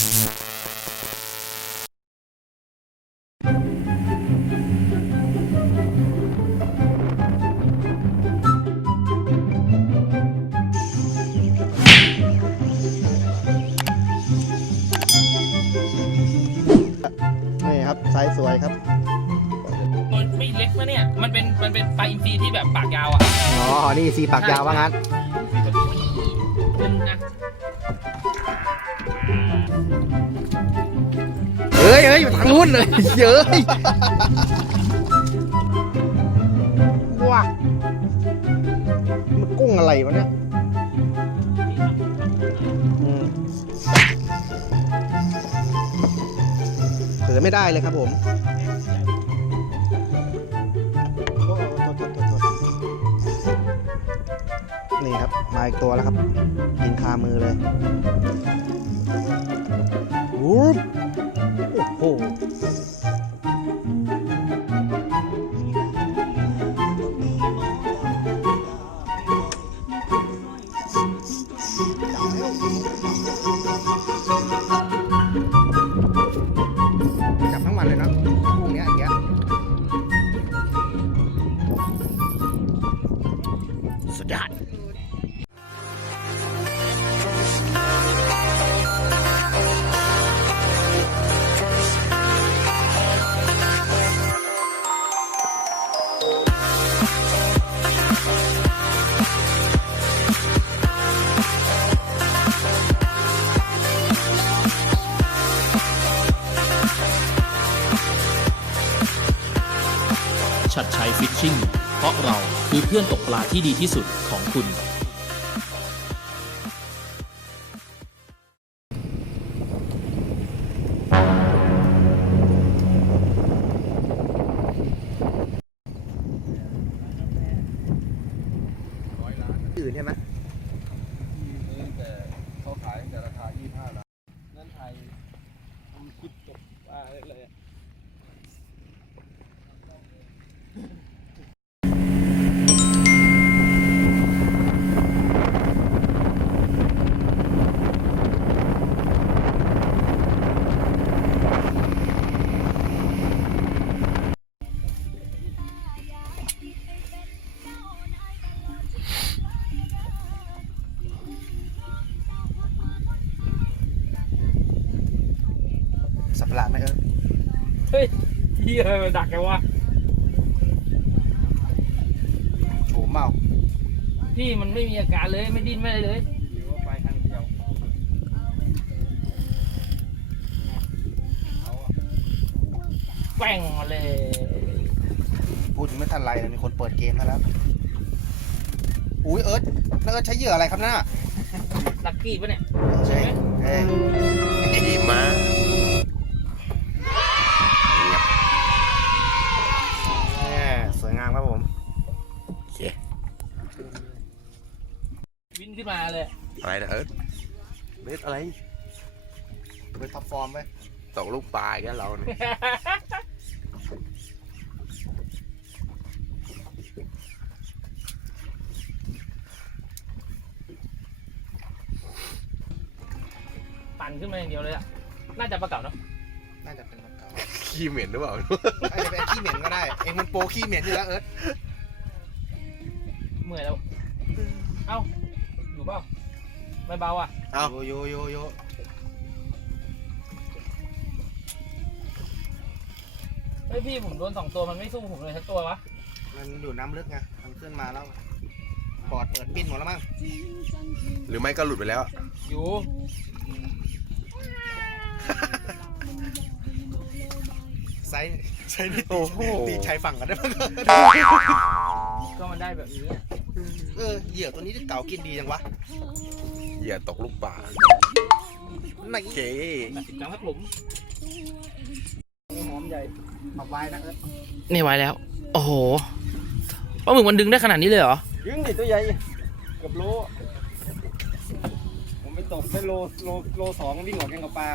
นี่ครับไซส์สวยครับ มันไม่เล็กนะเนี่ย มันเป็น มันเป็นปลาอินทรีที่แบบปากยาวอะ อ๋อ นี่สีปากยาวว่างั้น เฮ้ยเฮ้ยอยู่ทางนู้นเลยเย้ยว้ามันกุ้งอะไรวะเนี่ยอืมเผลอไม่ได้เลยครับผมโอ้โทษโทษโทษโทษนี่ครับ มาอีกตัวแล้วครับกินคามือเลยวูบ โเพื่อนตกปลาที่ดีที่สุดของคุณ เฮียมันดักไงวะโฉมเมาพี่มันไม่มีอาการเลยไม่ดิ้นไม่อะไรเลย หรือว่าไปทางเดียวเอาอะแกว่งมาเลย พูดถึงไม่ทันไรเลยมีคนเปิดเกมให้แล้ว อุ้ยเอิร์ธแล้วเอิร์ธใช้เหยื่ออะไรครับน่ะลักกี้ปะเนี่ย ใช่เอ้ยามครับผมโอเควิ่งขึ้นมาเลยอะไรนะเอิร์ธเบสอะไรเป็นท็อปฟอร์มไว้ตกลูกปลาอีกันเราเนี่ยปั่นขึ้นมาอย่างเดียวเลยอะน่าจะประเก่าเนาะน่าจะเป็น ของเก่าขี้เหม็นหรือเปล่า อาจจะเป็นขี้เหม็นก็ได้ เองมันโปรขี้เหม็นอยู่แล้วเอิร์ธเมื่อยแล้ว เอ้า อยู่เปล่าไม่เบาอะ เอ้าโยโยโยโยเฮ้ยพี่ผมโดนสองตัวมันไม่สู้ผมเลยสักตัววะ มันอยู่น้ำลึกไง มันขึ้นมาแล้วปอดเปิดปิ้นหมดแล้วมั้ง หรือไม่ก็หลุดไปแล้ว อยู่ ไซส์ไซส์นี่โอ้โห ตีชายฝั่งกันได้มั้งก็มันได้แบบนี้อะเออเหยื่อตัวนี้เก่ากินดีจังวะเหยื่อตกลูกปลาไหนโอเคแปดสิบกรัมครับผมหอมใหญ่ขับไว้นะเอิร์ธนี่ไว้แล้ว โอ้โหปลาหมึกมันดึงได้ขนาดนี้เลยเหรอ ยิงดิตัวใหญ่เกับโล ผมไปตกได้โลโลโลสองวิ่งออกยังกับปลา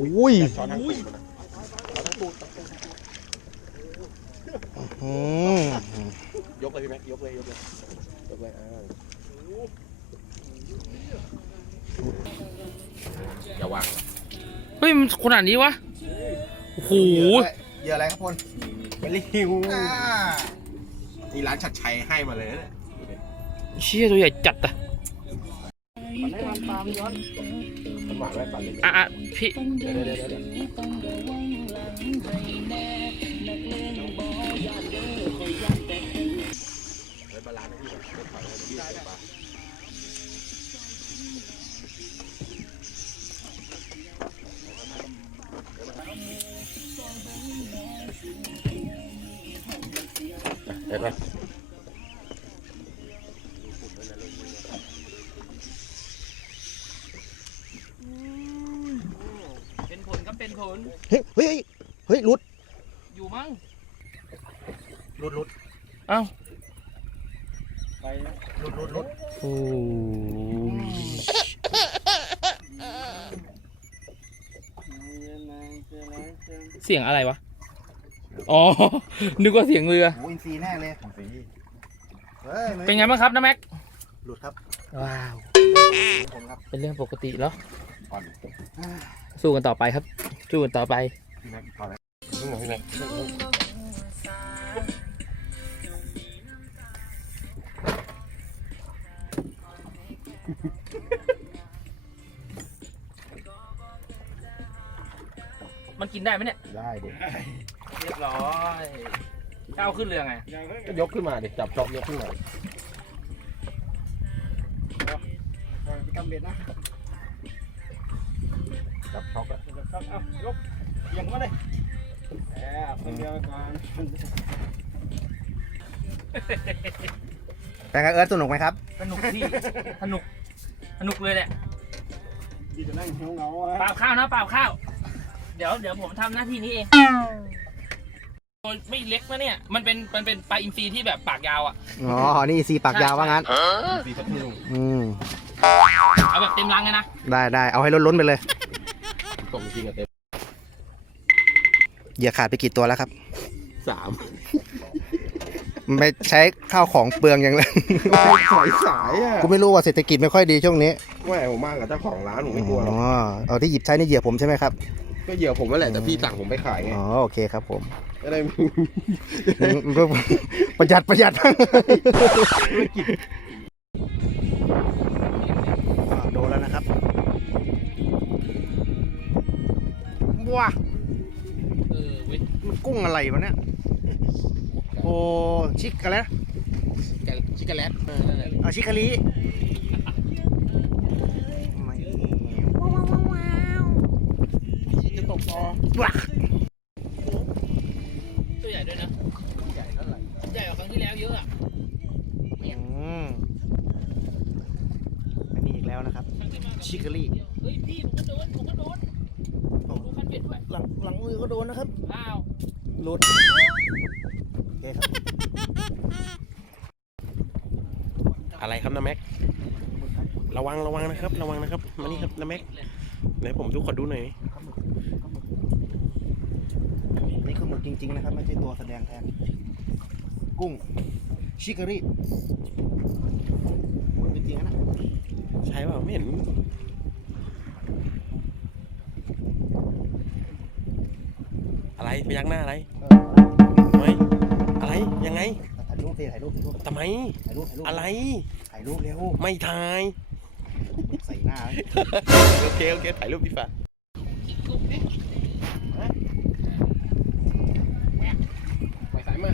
อ้ยช้อนทั้งตูดมันนะอืมยกเลยพี่แม็กยกเลยยกเลยยกเลยอ่าอย่าวางเฮ้ยมันขนาดนี้วะโอ้โหเหยื่ออะไรครับพลไปริวอ่านี่ร้านชัดชัยให้มาเลยนะเชี่ยตัวใหญ่จัดอะมันให้มันตามย้อนมัน หวานไว้ปันเลยอะอะพี่ เดี๋ยวเดี๋ยวเดี๋ยวเดี๋ยวไว้ โอ้เย็นนางเจริญเจริญเสียงอะไรวะ อ๋อ นึกว่าเสียงเรือ โอ้อินซีแน่เลยอินซีเฮ้ยม่เป็นไงบ้างครับนะแม็ก หลุดครับว้าว ผมครับเป็นเรื่องปกติแล้วอ่อนสู้กันต่อไปครับ สู้กันต่อไป พี่แม็กพอแล้วนี่ไงพี่แม็ก มันกินได้ไหมเนี่ยได้ดิเรียบร้อยจะเอาขึ้นเรือไงอย่างนั้นก็ยกขึ้นมาดิจับจอบยกขึ้นมาก่อนไปกำเบ็ดนะจับช็อกอะครับเอายกเอียงมาเลยแอบคนเดียวไปก่อนเป็นไงเอิร์ธสนุกไหมครับ สนุกพี่สนุก สนุกเลยแหละดีจะนั่งเหงาเหงาๆเปอะล่าข้าวนะเปล่าข้าว เดี๋ยวเดี๋ยวผมทำหน้าที่นี้เองตัวไม่เล็กนะเนี่ย มันเป็นมันเป็นปลาอินทรีที่แบบปากยาวอะ อ๋อ นี่ซีปากยาวว่างั้น สีสักนิดอืม เอาแบบเต็มรังเลยนะ ได้ได้ เอาให้ล้นๆไปเลย ตรงจริงอะเต็มเหยื่อขาดไปกี่ตัวแล้วครับ สาม ไม่ใช้ข้าวของเปลืองอย่างเลยสายสายอะกูไม่รู้ว่าเศรษฐกิจไม่ค่อยดีช่วงนี้ไม่ผมมากกับเจ้าของร้านผมไม่กลัวหรอกอ๋อเอาที่หยิบใช้ในเหยื่อผมใช่ไหมครับก็เหยื่อผมนั่นแหละแต่พี่สั่งผมไปขายไงอ๋อโอเคครับผมก็ได้ประหยัดประหยัดโดนแล้วนะครับว้าเออเว้ยมันกุ้งอะไรวะเนี่ย โอ้ชิคกันแล้วชิคกแลตเอาชิคารีไม่จะตกคอว้าตัวใหญ่ด้วยนะ ใหญ่เท่าไหร่ ใหญ่กว่าครั้งที่แล้วเยอะอะอืมอันนี้อีกแล้วนะครับครั้งที่มากับ ชิคารีเฮ้ยพี่ผมก็โดนผมก็โดนดูคันเบ็ดด้วย หลังหลัง มือก็โดนนะครับ อ้าวหลุด โอเคครับ อะไรครับน้าแม็ก ระวังระวังนะครับ ระวังนะครับ มานี่ครับน้าแม็กไหนผมดูขอดูหน่อยนี่คือหมึกจริง ๆ นะครับ ไม่ใช่ตัวแสดงแทน กุ้ง ชิคารีหมึกจริงๆนะ ใช่เปล่าไม่เห็น อะไร พยักหน้าอะไรเออทำไมอะไรยังไงถ่ายรูปสิถ่ายรูปถ่ายรูปทำไมถ่ายรูปถ่ายรูปอะไรถ่ายรูปเร็วไม่ถ่ายใส่หน้าโอเคโอเคถ่ายรูปดีฟ้าไปสายมา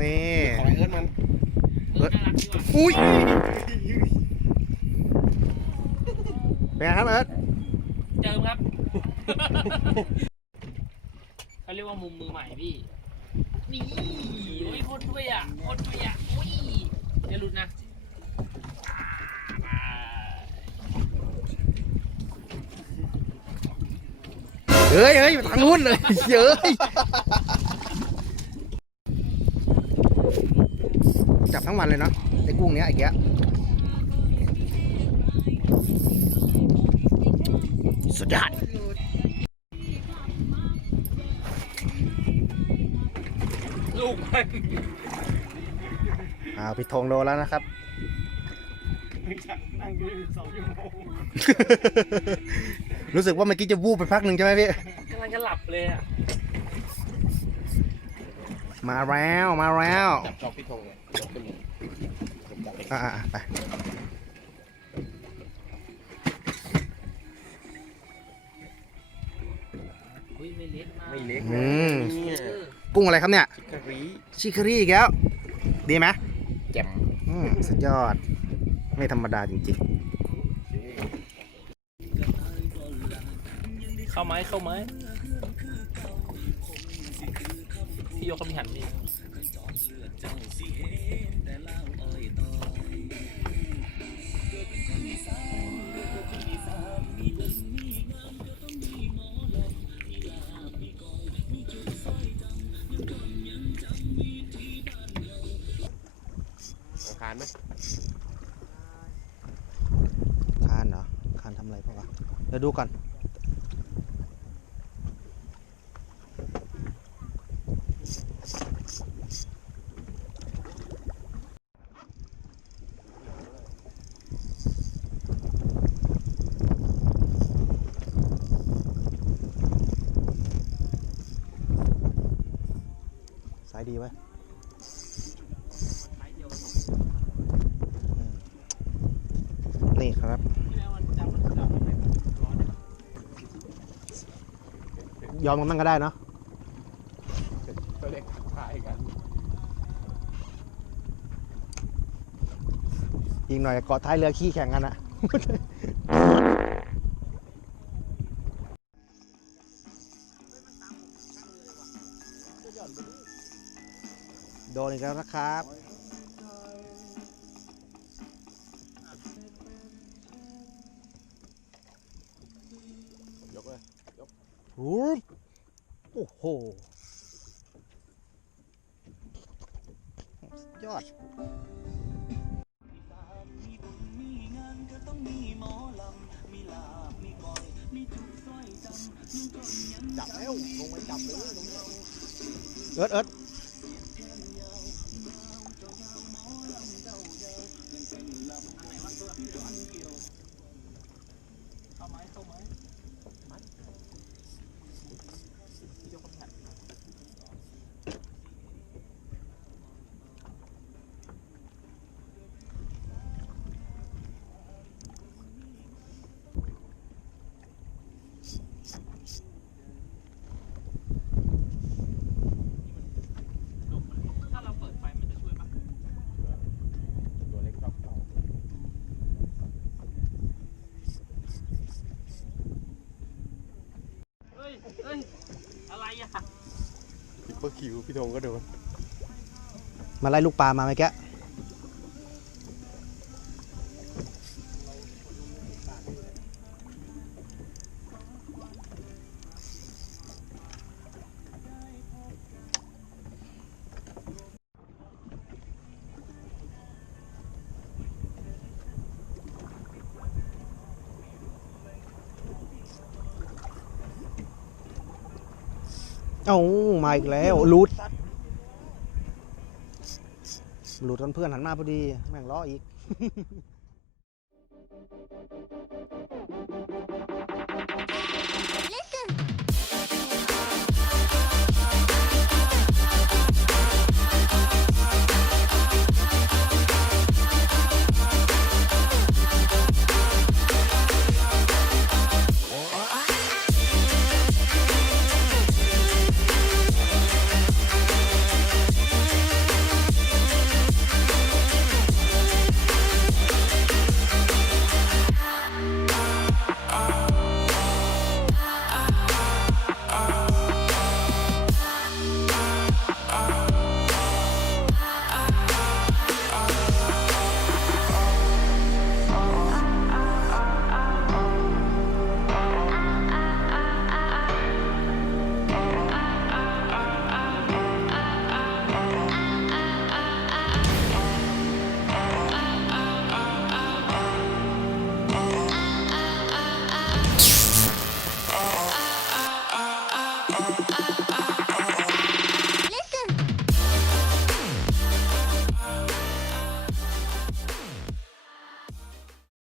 นี่ขอไอเอิร์ธมันเออน่ารักดีว่ะอุ้ยเป็นไงครับเอิร์ธเจิมครับ เขาเรียกว่ามุมมือใหม่พี่ นี่โอ้ยพ่นด้วยอะพ่นด้วยอะอุ้ยอย่าหลุดนะเฮ้ยเฮ้ยทางนู้นเลยเย้ยจับทั้งวันเลยเนาะไอ้กุ้งเนี้ยไอ้แกะสุดยอด ลูกมันอ่าพี่ธงโดนแล้วนะครับ นั่งอยู่สองชั่วโมงรู้สึกว่าเมื่อกี้จะวูบไปพักหนึ่งใช่ไหมพี่ กำลังจะหลับเลยอะมาแล้วมาแล้วจับชอบพี่ธงเนี่ยยกขึ้นเลยผมจับเองอ่าไปอุ้ยไม่เล็กมากไม่เล็กอืมเนี่ยเออกุ้งอะไรครับเนี่ยกะห รีชิคารี่อีกแล้ว ดีไหมแจ่มอืมสุดยอด ไม่ธรรมดาจริงเข้าไหมเข้าไหมพี่โยกเขามีหันนี่ ยวดูก่อนสายดีไว้ยอืมนี่ครับ ยอมกันบ้างก็ได้เนาะก็เรียกทักทายกันอีกหน่อยเกาะท้ายเรือขี้แข่งกันอะ โดนอีกแล้วนะครับ ยกเลยหูบโอ้โหสุดยอดจับแล้วลงไปจับเลยเอิร์ดเอิร์ด เฮ้ยเฮ้ย อะไรอะซุปเปอร์คิวพี่ธงก็โดน มาไล่ลูกปลามาเมื่อกี้ เอามาอีกแล้วรูดหลุดเพื่อนหันมาพอดี แม่งล้ออีก